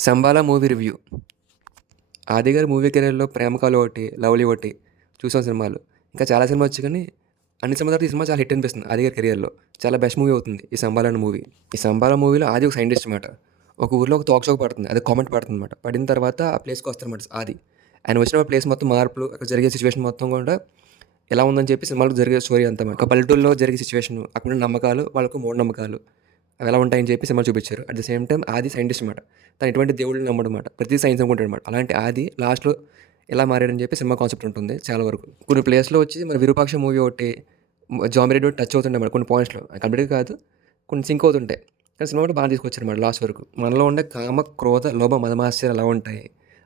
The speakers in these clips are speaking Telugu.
'సంబాల' మూవీ రివ్యూ. 'ఆది' గారి మూవీ కెరియర్‌లో 'ప్రేమ కథ' ఒకటి, 'లవ్లీ' ఒకటి చూసాం సినిమాలు. ఇంకా చాలా సినిమాలు వచ్చాయి కానీ అన్ని సినిమాల తర్వాత ఈ సినిమా చాలా హిట్ అనిపిస్తుంది 'ఆది' గారి కెరియర్‌లో. చాలా బెస్ట్ మూవీ అవుతుంది ఈ 'సంబాల' అనే మూవీ. ఈ 'సంబాల' మూవీలో ఆది ఒక సైంటిస్ట్ అనమాట. ఒక ఊర్లో ఒక తోకచుక్క పడుతుంది. అదే కామెట్ పడుతుందన్నమాట. పడిన తర్వాత ఆ ప్లేస్‌కి వస్తారన్నమాట ఆది. ఆయన వచ్చిన ప్లేస్ మొత్తం మార్పులు, అక్కడ జరిగే సిచ్యువేషన్ మొత్తం కూడా ఎలా ఉందని చెప్పి సినిమాలో జరిగే స్టోరీ అంతా అన్నమాట. ఒక పల్లెటూరులో జరిగే సిచ్యువేషన్, అక్కడున్న నమ్మకాలు, వాళ్ళకు మూఢనమ్మకాలు అవి ఎలా ఉంటాయని చెప్పి సినిమాలో చూపించారు. అట్ ద సేమ్ టైమ్ ఆది సైంటిస్ట్ అనమాట. తను ఎటువంటి దేవుళ్ళని నమ్మడనమాట. ప్రతి సైన్స్ అనుకుంటాడనమాట. అలాంటి ఆది లాస్ట్‌లో ఎలా మారాడని చెప్పి సినిమా కాన్సెప్ట్ ఉంటుంది చాలా వరకు. కొన్ని ప్లేస్‌లో వచ్చి మన 'విరూపాక్ష' మూవీ ఒకటి, 'జాంబిరెడ్డి' ఒకటి టచ్ అవుతుందన్నమాట కొన్ని పాయింట్స్‌లో. కంప్లీట్‌గా కాదు, కొన్ని సింక్ అవుతుంటాయి. కానీ సినిమా కూడా బాగా తీసుకొచ్చారన్నమాట లాస్ట్ వరకు. మనలో ఉండే కామ, క్రోధ, లోభ, మదమాత్సర్యాలు ఎలా ఉంటాయి,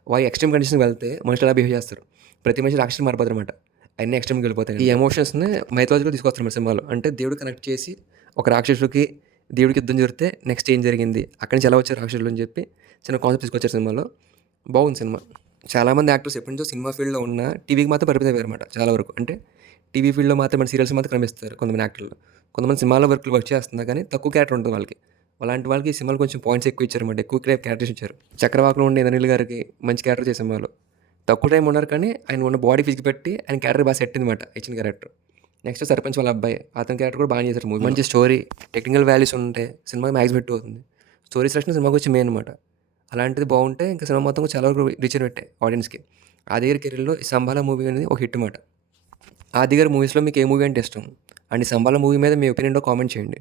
వాయి ఎక్స్‌ట్రీమ్ కండిషన్‌కి వెళ్తే మనుషులు ఎలా బిహేవ్ చేస్తారు. ప్రతి మనిషి రాక్షసుడిగా మారిపోతారన్నమాట. అన్నీ ఎక్స్‌ట్రీమ్‌కి వెళ్ళిపోతాయి. ఈ ఎమోషన్స్‌ని మైథాలజీలో తీసుకొస్తారన్నమాట సినిమాలో. అంటే దేవుడు కనెక్ట్ చేసి ఒక రాక్షసుడికి దేవుడికి యుద్ధం జరిగితే నెక్స్ట్ ఏం జరిగింది, అక్కడి నుంచి ఎలా వచ్చారు రాక్షసులు అని చెప్పి చిన్న కాన్సెప్ట్ తీసుకొచ్చారు సినిమాలో. బాగుంది సినిమా. చాలామంది యాక్టర్స్ ఎప్పటి నుంచో సినిమా ఫీల్డ్లో ఉన్న టీవీకి మాత్రం పరిమితం అయ్యారన్నమాట చాలా వరకు. అంటే టీవీ ఫీల్డ్లో మాత్రం మన సీరియల్స్ మాత్రం కనిపిస్తారు కొంతమంది యాక్టర్లు. కొంతమంది సినిమాలో వర్క్ చేస్తున్నారు కానీ తక్కువ క్యారెక్టర్ ఉంటుంది వాళ్ళకి. అలాంటి వాళ్ళకి ఈ సినిమాలో కొంచెం పాయింట్స్ ఎక్కువ ఇచ్చారన్నమాట. ఎక్కువ క్యారెక్టర్స్ ఇచ్చారు. చక్రవాకంలో ఉండే ఇంద్రనీల్ గారికి మంచి క్యారెక్టర్ చేసే సినిమాలో. తక్కువ టైం ఉన్నారు కానీ ఆయన ఉన్న బాడీ ఫిజిక్ పెట్టి ఆయన క్యారెక్టర్ బాగా సెట్ అయిందన్నమాట ఇచ్చిన క్యారెక్టర్. నెక్స్ట్ సర్పంచ్ వాళ్ళ అబ్బాయి, అతని క్యారెక్టర్ కూడా బాగా చేశారు మూవీ. మంచి స్టోరీ, టెక్నికల్ వాల్యూస్ ఉంటే సినిమాకి మ్యాక్స్ హిట్ అవుతుంది. స్టోరీ సెలక్షన్ సినిమాకి వచ్చి మెయిన్ అనమాట. అలాంటిది బాగుంటే ఇంకా సినిమా మొత్తం చాలా వరకు రీచ్ పెట్టాయి ఆడియన్స్కి. ఆది గారి కెరీర్లో ఈ 'సంబాల' మూవీ అనేది ఒక హిట్ అన్నమాట. ఆది గారి మూవీస్లో మీకు ఏ మూవీ అంటే ఇష్టం? అండ్ ఈ 'సంబాల' మూవీ మీద మీ ఒపీనియన్లో కామెంట్ చేయండి.